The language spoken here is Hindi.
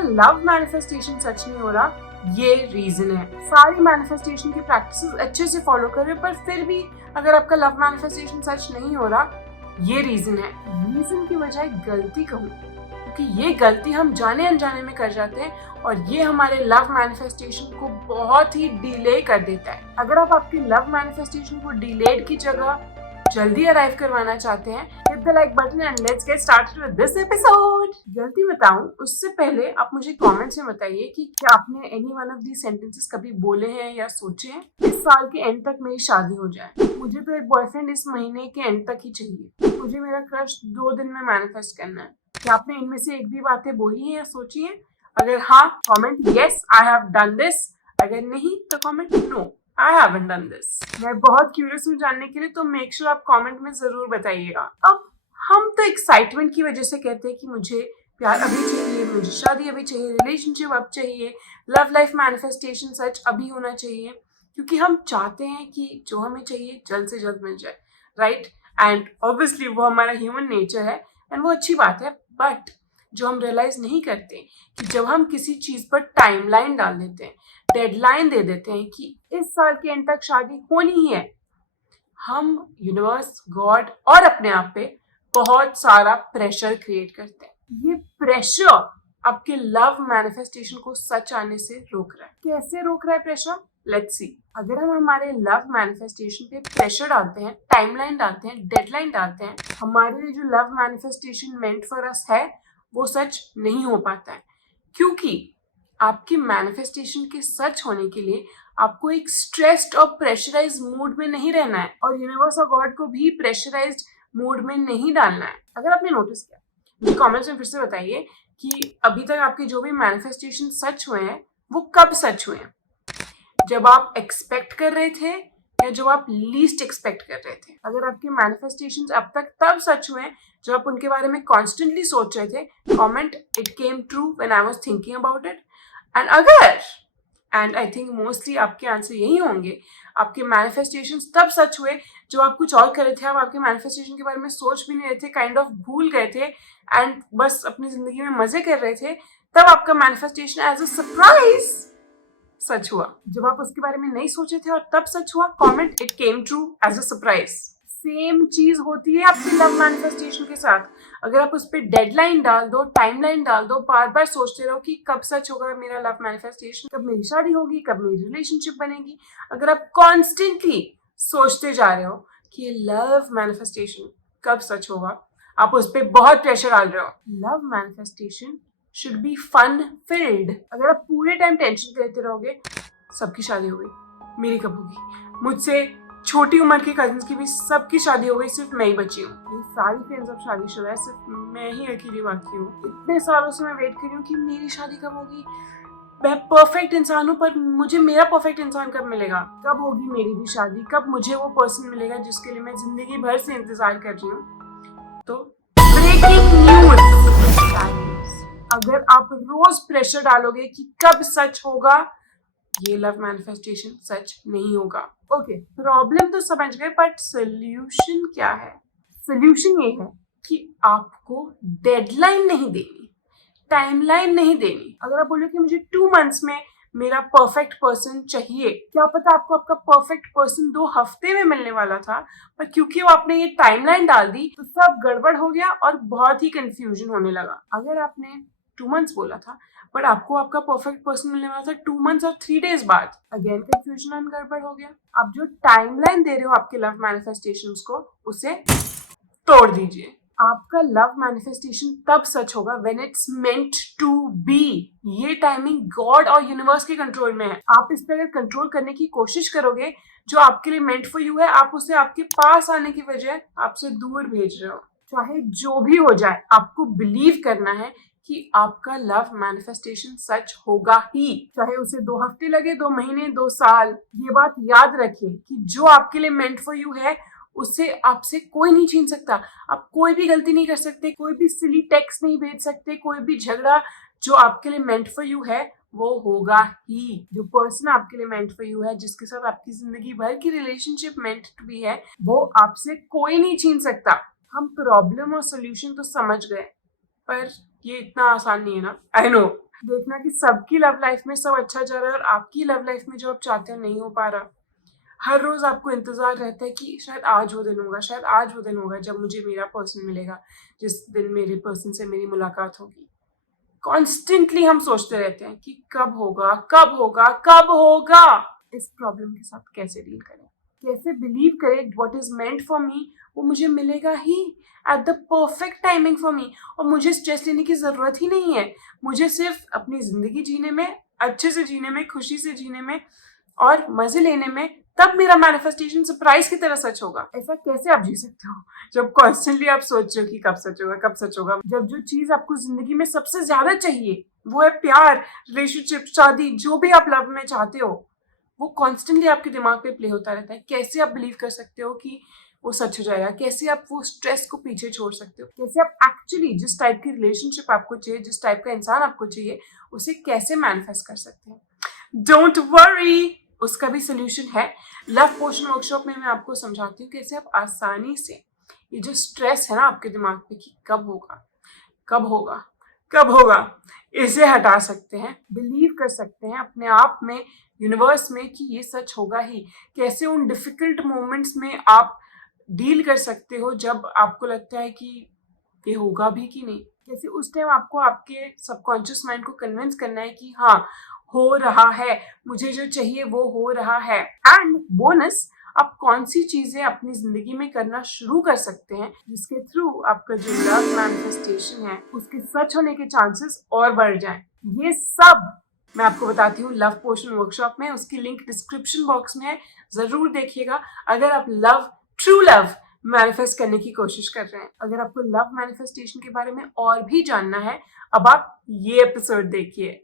आपका लव मैनिफेस्टेशन सच नहीं हो रहा, ये रीजन है। सारी मैनिफेस्टेशन की प्रैक्टिसेस अच्छे से फॉलो कर रहे हो, पर फिर भी अगर आपका लव मैनिफेस्टेशन सच नहीं हो रहा, ये रीजन है। रीजन की बजाय गलती कहूँ, क्योंकि ये गलती हम जाने अनजाने में कर जाते हैं और ये हमारे लव मैनिफेस्टेशन को बहुत ही डिले कर देता है। अगर आप आपके लव मैनिफेस्टेशन को डिलेड की जगह जल्दी अराइव करवाना चाहते हैं, hit the like button and let's get started with this episode. गलती बताऊं उससे पहले आप मुझे कमेंट्स में बताइए कि क्या आपने any one of these sentences कभी बोले हैं या सोचे हैं। इस साल के एंड तक मेरी शादी हो जाए, मुझे तो एक बॉयफ्रेंड इस महीने के एंड तक ही चाहिए, मुझे मेरा क्रश 2 दिन में मैनिफेस्ट करना है। क्या आपने इनमें से एक भी बातें बोली हैं या सोची हैं? अगर हाँ, comment yes I have done this. अगर नहीं तो comment no I haven't done this। मैं बहुत क्यूरियस हूँ जानने के लिए, तो मेक श्योर आप कमेंट में जरूर बताइएगा। अब हम तो एक्साइटमेंट की वजह से कहते हैं कि मुझे प्यार अभी चाहिए, मुझे शादी अभी चाहिए, रिलेशनशिप अब चाहिए, लव लाइफ मैनिफेस्टेशन सच अभी होना चाहिए, क्योंकि हम चाहते हैं कि जो हमें चाहिए जल्द से जल्द मिल जाए, राइट? एंड ऑब्वियसली वो हमारा ह्यूमन नेचर है एंड वो अच्छी बात है। बट जो हम रियलाइज नहीं करते कि जब हम किसी चीज पर टाइमलाइन डाल देते हैं, डेडलाइन दे देते हैं कि इस साल के एंड तक शादी होनी ही है, हम यूनिवर्स, गॉड और अपने आप पे बहुत सारा प्रेशर क्रिएट करते हैं। ये प्रेशर आपके लव मैनिफेस्टेशन को सच आने से रोक रहा है। कैसे रोक रहा है प्रेशर? Let's see. अगर हम हमारे लव मैनिफेस्टेशन पे प्रेशर डालते हैं, टाइमलाइन डालते हैं, डेडलाइन डालते हैं, हमारे लिए जो love manifestation meant for us है वो सच नहीं हो पाता है, क्योंकि आपके मैनिफेस्टेशन के सच होने के लिए आपको एक स्ट्रेस्ड और प्रेशराइज्ड मूड में नहीं रहना है और यूनिवर्स और गॉड को भी प्रेशराइज्ड मूड में नहीं डालना है। अगर आपने नोटिस किया, मुझे कमेंट्स में फिर से बताइए कि अभी तक आपके जो भी मैनिफेस्टेशन सच हुए हैं वो कब सच हुए हैं? जब आप एक्सपेक्ट कर रहे थे या जब आप लीस्ट एक्सपेक्ट कर रहे थे? अगर आपके मैनिफेस्टेशंस अब तक तब सच हुए हैं जब आप उनके बारे में कॉन्स्टेंटली सोच रहे थे, comment it came true when I was thinking about it. And I think mostly आपके आंसर यही होंगे, आपके मैनिफेस्टेशंस तब सच हुए जब आप कुछ और कर रहे थे, आप आपके मैनिफेस्टेशन के बारे में सोच भी नहीं रहे थे, काइंड ऑफ भूल गए थे एंड बस अपनी जिंदगी में मजे कर रहे थे, तब आपका मैनिफेस्टेशन एज अ सरप्राइज सच हुआ। जब आप उसके बारे में नहीं सोचे थे और तब सच हुआ, comment it came true as a surprise. Same चीज होती है आपके लव मैनिफेस्टेशन के साथ। अगर आप उस पर डेडलाइन डाल दो, टाइमलाइन डाल दो, बार बार सोचते रहो कि कब सच होगा मेरा लव मैनिफेस्टेशन, कब मेरी शादी होगी, कब मेरी रिलेशनशिप बनेगी, अगर आप कॉन्स्टेंटली सोचते जा रहे हो कि ये लव मैनिफेस्टेशन कब सच होगा, आप उस पर बहुत प्रेशर डाल रहे हो। Love manifestation should be fun filled. अगर आप पूरे टाइम टेंशन लेते रहोगे, सबकी शादी हो गई, मेरी कब होगी, मुझसे छोटी उम्र के कजिन्स की भी सबकी शादी हो गई, सिर्फ मैं ही बची हूँ, मेरी सारी फ्रेंड्स अब शादीशुदा है, सिर्फ मैं ही अकेली बाकी हूँ, इतने सालों से मैं वेट कर रही हूँ कि मेरी शादी कब होगी, मैं परफेक्ट इंसान हूँ पर मुझे मेरा परफेक्ट इंसान कब मिलेगा, कब होगी मेरी भी शादी, कब मुझे वो पर्सन मिलेगा जिसके लिए मैं जिंदगी भर से इंतजार कर रही हूँ। तो ब्रेकिंग न्यूज, अगर आप रोज प्रेशर डालोगे कि कब सच होगा, ये लव मैनिफेस्टेशन सच नहीं होगा। ओके, प्रॉब्लम तो समझ गए, बट सोल्यूशन क्या है? सोल्यूशन ये है कि आपको डेडलाइन नहीं देनी, टाइमलाइन नहीं देनी। अगर आप बोलो कि मुझे 2 मंथ्स में मेरा परफेक्ट पर्सन चाहिए, क्या पता आपको आपका परफेक्ट पर्सन 2 हफ्ते में मिलने वाला था, पर क्योंकि वो आपने ये टाइमलाइन डाल दी तो सब गड़बड़ हो गया और बहुत ही कंफ्यूजन होने लगा। अगर आपने 2 मंथ्स बोला था बट आपको आपका परफेक्ट पर्सन मिलने वाला था 2 मंथ्स और 3 डेज बाद, अगेन कंफ्यूजन एंड गड़बड़ हो गया। आप जो टाइमलाइन दे रहे हो आपके लव मैनिफेस्टेशंस को, उसे तोड़ दीजिए। आपका लव मैनिफेस्टेशन तब सच होगा when it's meant to be. ये टाइमिंग गॉड और यूनिवर्स के कंट्रोल में है। आप इस पर अगर कंट्रोल करने की कोशिश करोगे, जो आपके लिए मेंट फॉर यू है, आप उसे आपके पास आने की बजाय आपसे दूर भेज रहे हो। चाहे जो भी हो जाए, आपको बिलीव करना है कि आपका लव मैनिफेस्टेशन सच होगा ही, चाहे उसे 2 हफ्ते लगे, 2 महीने, 2 साल। ये बात याद रखिए कि जो आपके लिए मेंट फॉर यू है उससे आपसे कोई नहीं छीन सकता। आप कोई भी गलती नहीं कर सकते, कोई भी सिली टेक्स्ट नहीं भेज सकते, कोई भी झगड़ा। जो आपके लिए मेंट फॉर यू है वो होगा ही। जो पर्सन आपके लिए मेंट फॉर यू है, जिसके साथ आपकी जिंदगी भर की रिलेशनशिप मेंट टू बी है, वो आपसे कोई नहीं छीन सकता। हम प्रॉब्लम और सोल्यूशन तो समझ गए, पर ये इतना आसान नहीं है ना, आई नो। देखना कि सबकी लव लाइफ में सब अच्छा जा रहा है और आपकी लव लाइफ में जो आप चाहते हो नहीं हो पा रहा। हर रोज आपको इंतजार रहता है कि शायद आज वो दिन होगा, शायद आज वो दिन होगा जब मुझे मेरा पर्सन मिलेगा, जिस दिन मेरे पर्सन से मेरी मुलाकात होगी। कॉन्स्टेंटली हम सोचते रहते हैं कि कब होगा, कब होगा, कब होगा। इस प्रॉब्लम के साथ कैसे डील करें, कैसे बिलीव करें what is meant for me वो मुझे मिलेगा ही at the perfect timing for me, और मुझे स्ट्रेस लेने की जरूरत ही नहीं है। मुझे सिर्फ अपनी जिंदगी जीने में, अच्छे से जीने में, खुशी से जीने में और मजे लेने में, तब मेरा मैनिफेस्टेशन सरप्राइज की तरह सच होगा। ऐसा कैसे आप जी सकते हो जब कॉन्स्टेंटली आप सोच रहे हो कि कब सच होगा, कब सच होगा, जब जो चीज आपको जिंदगी में सबसे ज्यादा चाहिए वो है प्यार, रिलेशनशिप, शादी, जो भी आप लव में चाहते हो, वो कॉन्स्टेंटली आपके दिमाग पे प्ले होता रहता है। कैसे आप बिलीव कर सकते हो कि वो सच हो जाएगा? कैसे आप वो स्ट्रेस को पीछे छोड़ सकते हो? कैसे आप एक्चुअली जिस टाइप की रिलेशनशिप आपको चाहिए, जिस टाइप का इंसान आपको चाहिए, उसे कैसे मैनिफेस्ट कर सकते हैं? डोंट वरी, उसका भी सोल्यूशन है। लव पोशन वर्कशॉप में मैं आपको समझाती हूँ कैसे आप आसानी से ये जो स्ट्रेस है ना आपके दिमाग पे कि कब होगा, कब होगा, कब होगा, इसे हटा सकते हैं। बिलीव कर सकते हैं अपने आप में, यूनिवर्स में कि ये सच होगा ही। कैसे उन डिफिकल्ट मोमेंट्स में आप डील कर सकते हो जब आपको लगता है कि ये होगा भी कि नहीं। कैसे उस टाइम आपको आपके सबकॉन्शियस माइंड को कन्विंस करना है कि हाँ हो रहा है, मुझे जो चाहिए वो हो रहा है। एंड बोनस, आप कौन सी चीजें अपनी जिंदगी में करना शुरू कर सकते हैं जिसके थ्रू आपका जो लव मैनिफेस्टेशन है उसके सच होने के चांसेस और बढ़ जाएं। ये सब मैं आपको बताती हूँ लव पोशन वर्कशॉप में। उसकी लिंक डिस्क्रिप्शन बॉक्स में है, जरूर देखिएगा अगर आप लव, ट्रू लव मैनिफेस्ट करने की कोशिश कर रहे हैं। अगर आपको लव मैनिफेस्टेशन के बारे में और भी जानना है, अब आप ये एपिसोड देखिए।